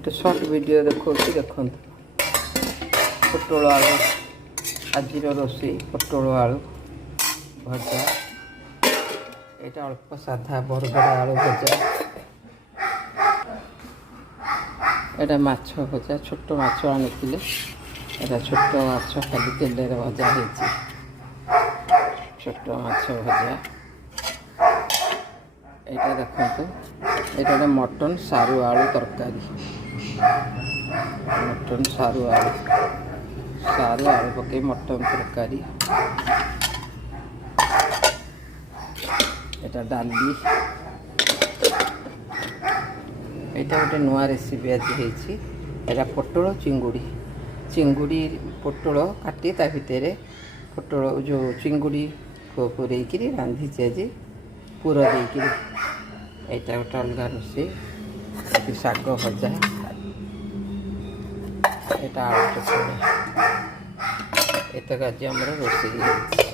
गोटे shirt video देखो देखो पोटल आलू आज रोषे पोटल आलू भजा यहाँ अल्प साधा बरगड़ आलू भजा यहाँ माछ भजा छोट माछ आनी यहाँ छोट माछ खाली तेल भजा हो छोट माछ भजा यहाँ देखो यहाँ मटन सारू आलू तरकारी मटन सारू आलू पकई मटन तरकारी यहाँ डाली यहाँ गोटे नुआ रेसिपी आज है पोटल चिंगुड़ी चिंगुड़ी पोटल काटी ता भितर पोटल जो चिंगुड़ी को पूरेक रांधि आज पुर देकर यहाँ गोटे अलग रोषे शाग भजा यहाँ आलू चटनी एतक आज आम रोषे।